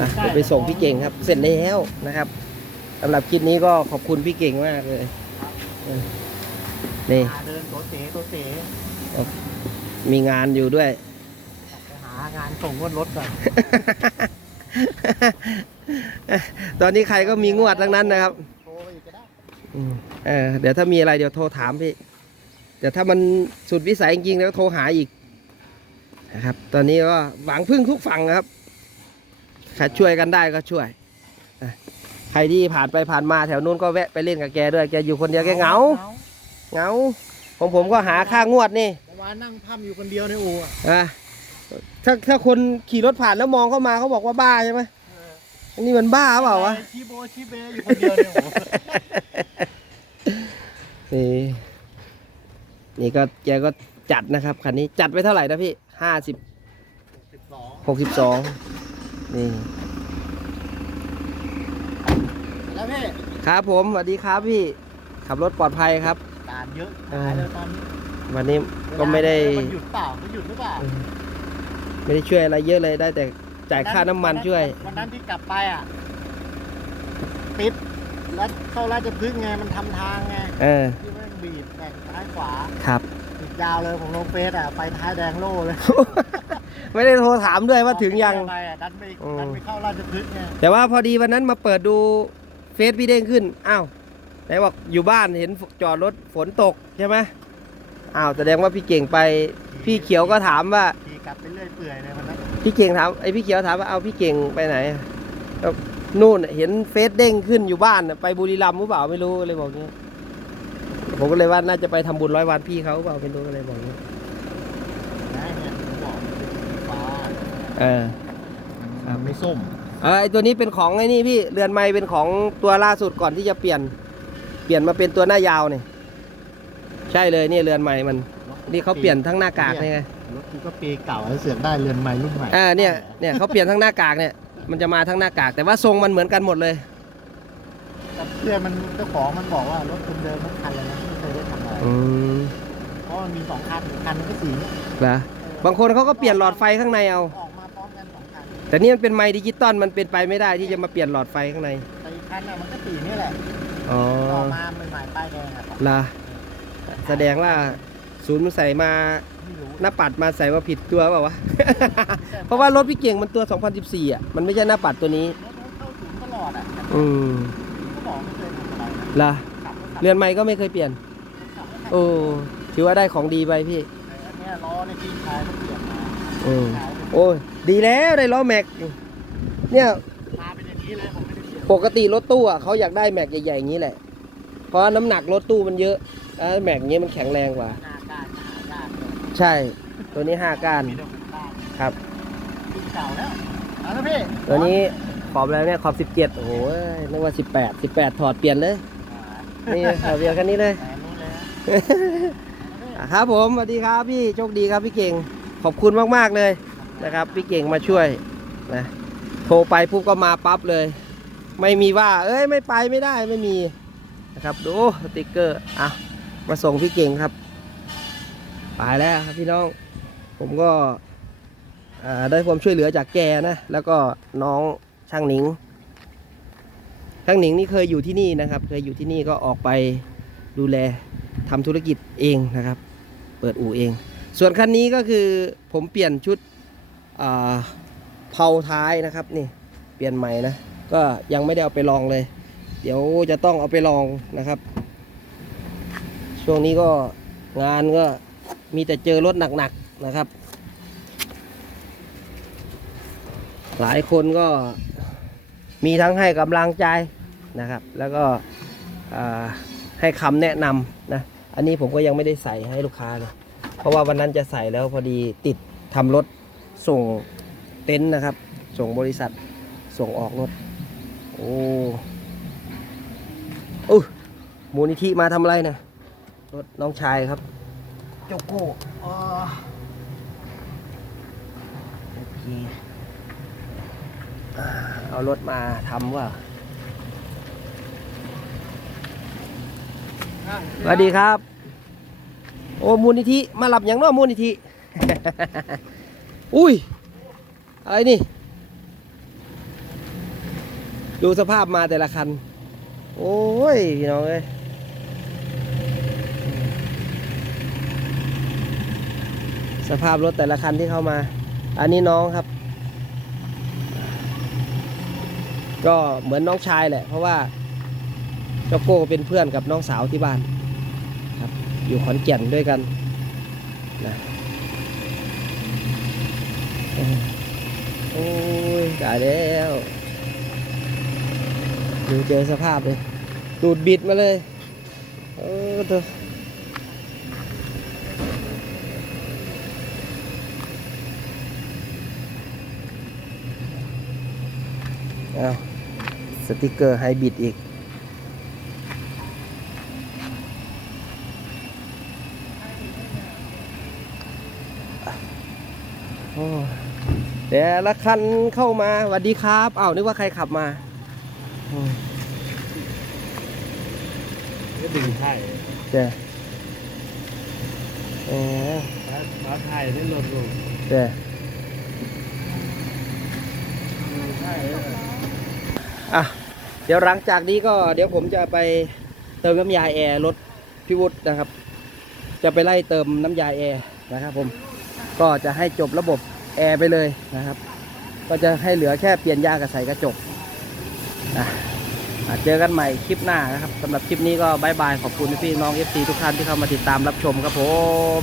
อะเดี๋ยวไปส่งพี่เก่งครับ เสร็จแล้วนะครับสำหรับคลิปนี้ก็ขอบคุณพี่เก่งมากเลยเออนี่เดินโตเต๋โตเต๋มีงานอยู่ด้วยไปหางานส่งงวดรถก่อนตอนนี้ใครก็มีงวดทั้งนั้นนะครับโทรไปอีกก็ได้อืมเออเดี๋ยวถ้ามีอะไรเดี๋ยวโทรถามพี่เดี๋ยวถ้ามันสุดวิสัยจริงๆแล้วโทรหาอีกนะครับ ตอนนี้ก็หวังพึ่งทุกฝั่งนะครับใครช่วยกันได้ก็ช่วยอะใครที่ผ่านไปผ่านมาแถวนู้นก็แวะไปเล่นกับแกด้วย แกอยู่คนเดียวแกเหงา เหงาของผมก็หาค่างวดนี่เมื่อวานนั่งพัมอยู่คนเดียวในอู่อะอะถ้าถ้าคนขี่รถผ่านแล้วมองเข้ามาเขาบอกว่าบ้าใช่ไหมอันนี้มันบ้าเปล่าวะชีโบชีเบอยู่คนเดียวในอู่นี่นี่ก็แกก็จัดนะครับคันนี้จัดไปเท่าไหร่นะพี่ห้าสิบสิบสองหกสิบสองนี่ แล้วพี่ครับผมสวัสดีครับพี่ขับรถปลอดภัยครับการเยอะเออหายเลยตอนนี้วันนี้ก็ไม่ได้มันหยุดเปล่ามันหยุดหรือเปล่าไม่ได้ช่วยอะไรเยอะเลยได้แต่จ่ายค่าน้ำมันช่วย วันนั้นที่กลับไปอะปิดแล้วเข้าราชพฤกษ์ไงมันทำทางไงเออ ที่มันบีบแบ่งซ้ายขวาครับ ติดยาวเลยผมลงเฟซอะไปท้ายแดงโล่เลยไม่ได้โทรถามด้วยว่าถึงยัง ไปอะดันไปอืมดันไปเข้าราชพฤกษ์ไงแต่ว่าพอดีวันนั้นมาเปิดดูเฟซพี่เด้งขึ้น อ้าวไหนบอกอยู่บ้านเห็นจอดรถฝนตกใช่ไหมอ้าวแสดงว่าพี่เก่งไป พี่เขียวก็ถามว่า ขี่กลับไปเรื่อยเปื่อยเลยวันนั้นพี่เก่งถามไอพี่เขียวถามว่าเอาพี่เก่งไปไหนก็นู่นน่ะเห็นเฟซเด้งขึ้นอยู่บ้านน่ะไปบุรีรัมย์หรือเปล่าไม่รู้เลยบอกงี้ผมก็เลยว่าน่าจะไปทำบุญร้อยวันพี่เขาหรือเปล่าไม่รู้ก็เลยบอกงี้นะเนี่ยผมบอกฟ้าเออครับมันไม่ส้มเออ ไอตัวนี้เป็นของไอ้นี่พี่เรือนไม้เป็นของตัวล่าสุดก่อนที่จะเปลี่ยน เปลี่ยนมาเป็นตัวหน้ายาวเนี่ยใช่เลยนี่เรือนไม้มัน นี่เขาเปลี่ยนทั้งหน้ากากนี่ไงรถกูก็ปีเก่าแล้วเสือกได้เรือนใหม่รุ่นใหม่อ่าเนี่ยเนี่ยเขาเปลี่ยนทั้งหน้ากากเนี่ยมันจะมาทั้งหน้ากาก แต่ว่าทรงมันเหมือนกันหมดเลยแต่เพื่อนมันเจ้าของมันบอกว่ารถคุณเดิมทั้งคันเลยนะไม่เคยได้ทำอะไรอืมเพราะมันมีสองคันคันก็สีเนี่ยเหรอบางคนเขาก็เปลี่ยนหลอดไฟข้างในเอา แต่นี่มันเป็นไม้ดิจิตอลมันเป็นไปไม่ได้ที่จะมาเปลี่ยนหลอดไฟข้างในแต่อีกคันน่ะมันก็สีนี่แหละอ๋อออกมาใหม่ๆป้ายแดงอะล่ะแสดงว่าศูนย์มันใส่มาไม่รู้หน้าปัดมาใส่ว่าผิดตัวเปล่าวะ เพราะว่ารถพี่เก่งมันตัว 2014 อะ มันไม่ใช่หน้าปัดตัวนี้ รถเข้าศูนย์ตลอดอะแต่อืมก็บอกไม่เคยทำอะไรนะล่ะขับก็ขับเรือนไม้ก็ไม่เคยเปลี่ยน ขับก็ขับโอ้ ถือว่าได้ของดีไปพี่ อันเนี้ยล้อในที่ชายเขาเปลี่ยนมาอืม ขายเป็นโอ้ย ดีแล้วได้ล้อแม็ก เนี่ยมาเป็นอย่างนี้เลยผมไม่ได้เปลี่ยนปกติรถตู้อะเขาอยากได้แม็กใหญ่ๆอย่างนี้แหละ เพราะน้ำหนักรถตู้มันเยอะอ่าแม็กอย่างนี้มันแข็งแรงกว่า หน้าก้านหน้าก้านเลยใช่ ตัวนี้5ก้าน มีแต่หัวก้านครับรุ่นเก่าแล้วเอาละพี่ตัวนี้ขอบแล้วเนี่ยขอบ 17 โอ้โหนึกว่า 18 18 ถอดเปลี่ยนเลย นี่ถอดเปลี่ยนคันนี้เลย แหมรู้เลยนะอะครับผมสวัสดีครับพี่โชคดีครับพี่เก่ง ขอบคุณมาก ๆ เลย นะครับพี่เก่งมาช่วยนะโทรไปปุ๊บก็มาปั๊บเลย ไม่มีว่า เอ้ยไม่ไปไม่ได้ไม่มีนะครับดูสติกเกอร์อะมาส่งพี่เก่งครับไปแล้วครับพี่น้องผมก็ได้ความช่วยเหลือจากแกนะ แล้วก็น้องช่างหนิง ช่างหนิงนี่เคยอยู่ที่นี่นะครับ เคยอยู่ที่นี่ก็ออกไปดูแลทำธุรกิจเองนะครับ เปิดอู่เอง ส่วนคันนี้ก็คือผมเปลี่ยนชุด เผาท้ายนะครับนี่เปลี่ยนใหม่นะก็ยังไม่ได้เอาไปลองเลย เดี๋ยวจะต้องเอาไปลองนะครับ ช่วงนี้ก็งานก็มีแต่เจอรถหนักๆนะครับ หลายคนก็มีทั้งให้กำลังใจนะครับ แล้วก็ให้คำแนะนำนะอันนี้ผมก็ยังไม่ได้ใส่ให้ลูกค้าเลยเพราะว่าวันนั้นจะใส่แล้วพอดีติดทำรถ ส่งเต็นท์นะครับ ส่งบริษัทส่งออกรถ โอ้อู้มูลนิธิมาทำอะไรนะรถน้องชายครับโจโก้อ๋อโอเคอ่าเอารถมาทำว่าสวัสดีครับ โอ้มูลนิธิมาหลับอย่างเน้อมูลนิธิ อุ้ย อะไรนี่ ดูสภาพมาแต่ละคัน โอ้ย พี่น้องเอ้ยสภาพรถแต่ละคันที่เข้ามา อันนี้น้องครับ ก็เหมือนน้องชายแหละ เพราะว่าเจ้าโก้เป็นเพื่อนกับน้องสาวที่บ้านครับ อยู่ขอนแก่นด้วยกันนะ โอ้ยตายแล้วดูเจอสภาพเลย ดูดบิดมาเลย เออเถอเอาสติกเกอร์ไฮบิดอีก โอ้ แต่ละคันเข้ามาสวัสดีครับ เอ้านึกว่าใครขับมาก็ดึงไข่เจ้เออมาไข่ได้ลดลงเจ้ไข่อะเดี๋ยวหลังจากนี้ก็เดี๋ยวผมจะไปเติมน้ำยาแอร์รถพิวุฒนะครับ จะไปไล่เติมน้ำยาแอร์นะครับผม ก็จะให้จบระบบ อร์ไปเลยนะครับ ก็จะให้เหลือแค่เปลี่ยนยางกับใส่กระจกนะอะเจอกันใหม่คลิปหน้านะครับสำหรับคลิปนี้ก็บายบายขอบคุณพี่น้อง FC ทุกท่านที่เข้ามาติดตามรับชมครับผม